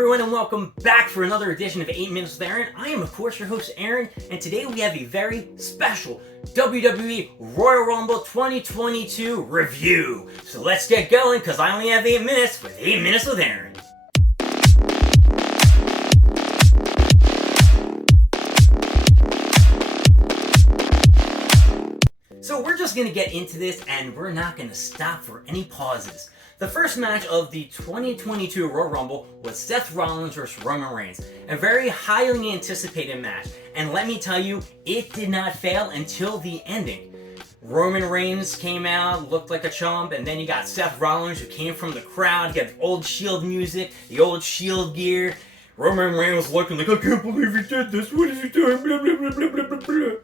everyone, and welcome back for another edition of 8 Minutes with Aaron. I am, of course, your host, Aaron, and today we have a very special WWE Royal Rumble 2022 review. So let's get going, because I only have 8 minutes with 8 Minutes with Aaron. So we're just going to get into this, and we're not going to stop for any pauses. The first match of the 2022 Royal Rumble was Seth Rollins vs. Roman Reigns, a very highly anticipated match, and let me tell you, it did not fail until the ending. Roman Reigns came out, looked like a chump, and then you got Seth Rollins, who came from the crowd. You got the old Shield music, the old Shield gear. Roman Reigns looking like, I can't believe he did this, what is he doing, blah, blah, blah, blah, blah, blah, blah.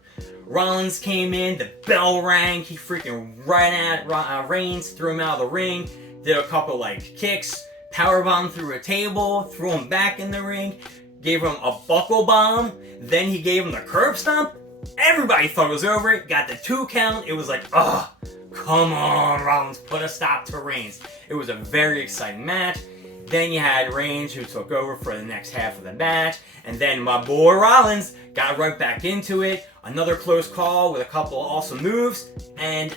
Rollins came in, the bell rang, he freaking ran at Reigns, threw him out of the ring, did a couple kicks, powerbomb through a table, threw him back in the ring, gave him a buckle bomb, then he gave him the curb stomp. Everybody thought it was over, got the 2 count, it was like, ugh, come on Rollins, put a stop to Reigns. It was a very exciting match. Then you had Reigns, who took over for the next half of the match, and then my boy Rollins got right back into it. Another close call with a couple awesome moves, and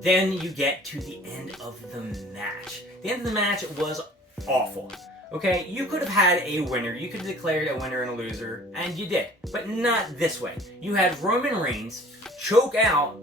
then you get to the end of the match. The end of the match was awful. Okay, you could have had a winner, you could have declared a winner and a loser, and you did, but not this way. You had Roman Reigns choke out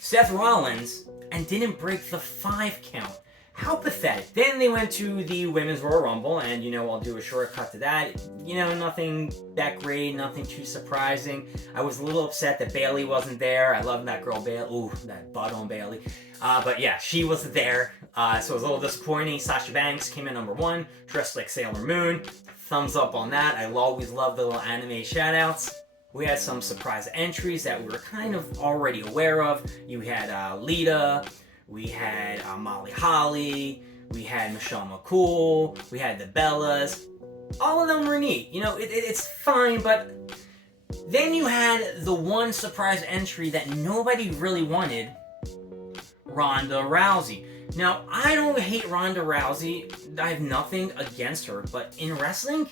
Seth Rollins and didn't break the 5 count. How pathetic. Then they went to the Women's Royal Rumble, and I'll do a shortcut to that. Nothing that great, nothing too surprising. I was a little upset that Bayley wasn't there. I love that girl Bayley. Ooh, that butt on Bayley. But yeah, she wasn't there. So it was a little disappointing. Sasha Banks came in number 1, dressed like Sailor Moon. Thumbs up on that. I always love the little anime shoutouts. We had some surprise entries that we were kind of already aware of. You had Lita. We had Molly Holly, we had Michelle McCool, we had the Bellas. All of them were neat. It's fine, but then you had the one surprise entry that nobody really wanted, Ronda Rousey. Now, I don't hate Ronda Rousey. I have nothing against her, but in wrestling,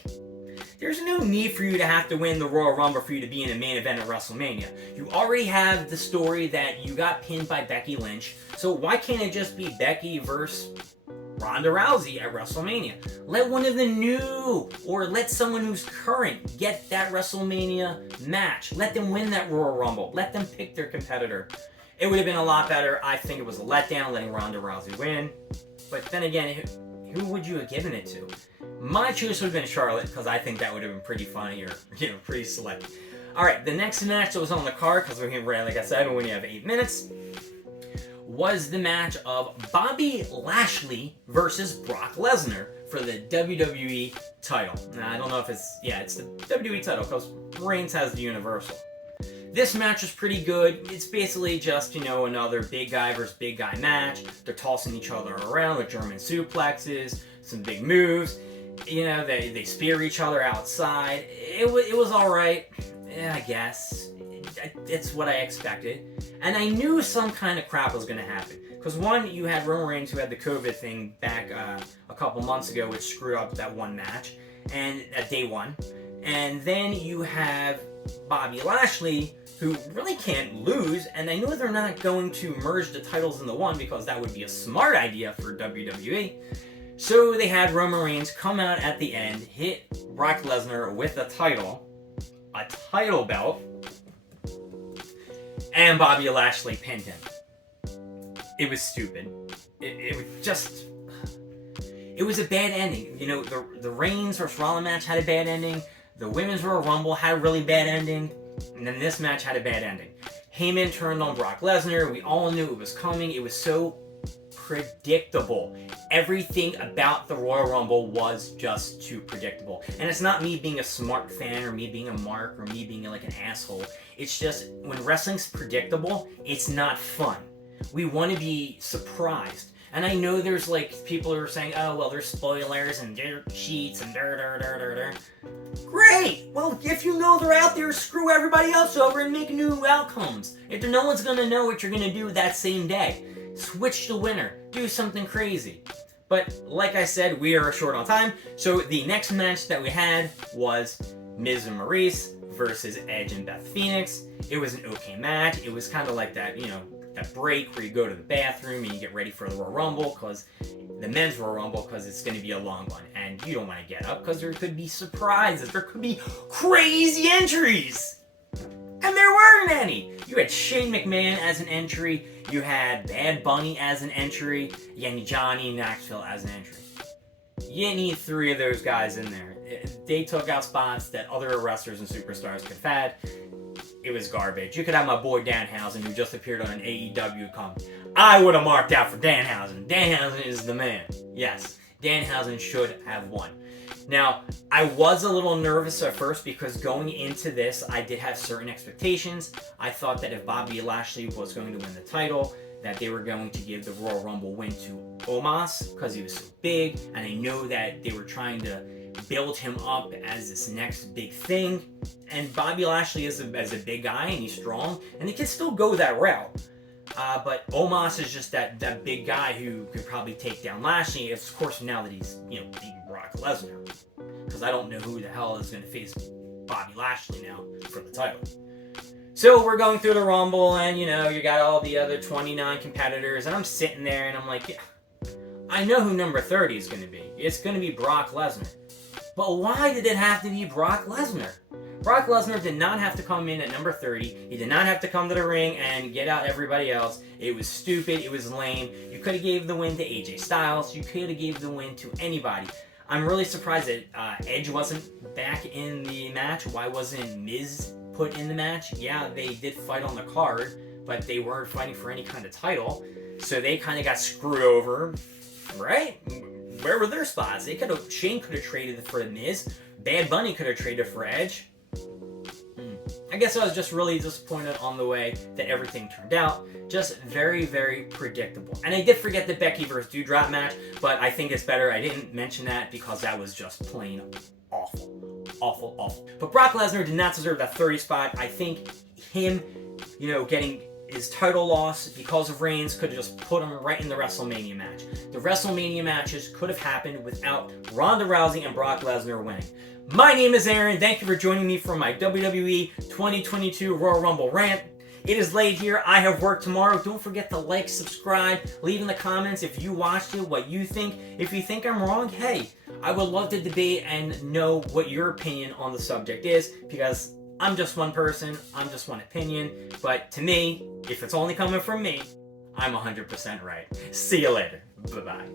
there's no need for you to have to win the Royal Rumble for you to be in a main event at WrestleMania. You already have the story that you got pinned by Becky Lynch, so why can't it just be Becky versus Ronda Rousey at WrestleMania? Let one of the new, or let someone who's current get that WrestleMania match. Let them win that Royal Rumble. Let them pick their competitor. It would have been a lot better. I think it was a letdown letting Ronda Rousey win. But then again, who would you have given it to? My choice would have been Charlotte, because I think that would have been pretty funny, or, pretty select. Alright, the next match that was on the card, because like I said, we only have 8 minutes, was the match of Bobby Lashley versus Brock Lesnar for the WWE title. Now, I don't know if it's the WWE title, because Reigns has the Universal. This match was pretty good. It's basically just, another big guy versus big guy match. They're tossing each other around with German suplexes, some big moves. They spear each other outside. It was alright, I guess. It's what I expected. And I knew some kind of crap was going to happen. Because one, you had Roman Reigns, who had the COVID thing back a couple months ago, which screwed up that one match, and at day 1. And then you have Bobby Lashley, who really can't lose, and I know they're not going to merge the titles into one, because that would be a smart idea for WWE. So they had Roman Reigns come out at the end, hit Brock Lesnar with a title belt, and Bobby Lashley pinned him. It was stupid. It was a bad ending. The Reigns vs. Rollins match had a bad ending. The Women's Royal Rumble had a really bad ending. And then this match had a bad ending. Heyman turned on Brock Lesnar. We all knew it was coming. It was so predictable. Everything about the Royal Rumble was just too predictable. And it's not me being a smart fan, or me being a mark, or me being like an asshole. It's just, when wrestling's predictable, it's not fun. We want to be surprised. And I know there's people who are saying, oh, well, there's spoilers and dirt sheets and Great! Well, if you know they're out there, screw everybody else over and make new outcomes. If no one's going to know what you're going to do that same day, switch the winner. Do something crazy. But like I said, we are short on time, so the next match that we had was Miz and Maurice versus Edge and Beth Phoenix. It was an okay match. It was kind of like that, that break where you go to the bathroom and you get ready for the Royal Rumble, because the men's Royal Rumble, because it's going to be a long one, and you don't want to get up because there could be surprises, there could be crazy entries, and there weren't any. You had Shane McMahon as an entry, you had Bad Bunny as an entry, you had Johnny Knoxville as an entry. You didn't need 3 of those guys in there. They took out spots that other wrestlers and superstars could have had. It was garbage. You could have my boy Danhausen, who just appeared on an AEW comp. I would have marked out for Danhausen. Danhausen is the man. Yes, Danhausen should have won. Now, I was a little nervous at first because going into this, I did have certain expectations. I thought that if Bobby Lashley was going to win the title, that they were going to give the Royal Rumble win to Omos because he was so big, and I know that they were trying to build him up as this next big thing. And Bobby Lashley is a big guy, and he's strong, and they can still go that route. But Omos is just that big guy who could probably take down Lashley. Of course, now that he's beating Brock Lesnar, because I don't know who the hell is going to face Bobby Lashley now for the title. So we're going through the Rumble, and you got all the other 29 competitors, and I'm sitting there, and I'm like, yeah, I know who number 30 is going to be. It's going to be Brock Lesnar. But why did it have to be Brock Lesnar? Brock Lesnar did not have to come in at number 30. He did not have to come to the ring and get out everybody else. It was stupid. It was lame. You could have gave the win to AJ Styles. You could have gave the win to anybody. I'm really surprised that Edge wasn't back in the match. Why wasn't Miz put in the match? Yeah, they did fight on the card, but they weren't fighting for any kind of title. So they kind of got screwed over, right? Where were their spots? Shane could have traded for Miz. Bad Bunny could have traded for Edge. I guess I was just really disappointed on the way that everything turned out. Just very, very predictable. And I did forget the Becky versus Doudrop match, but I think it's better I didn't mention that because that was just plain awful. Awful, awful. But Brock Lesnar did not deserve that 30 spot. I think him, getting his title loss because of Reigns could have just put him right in the WrestleMania match. The WrestleMania matches could have happened without Ronda Rousey and Brock Lesnar winning. My name is Aaron. Thank you for joining me for my WWE 2022 Royal Rumble rant. It is late here. I have work tomorrow. Don't forget to like, subscribe, leave in the comments if you watched it, what you think. If you think I'm wrong, hey, I would love to debate and know what your opinion on the subject is, because I'm just one person, I'm just one opinion, but to me, if it's only coming from me, I'm 100% right. See you later. Bye-bye.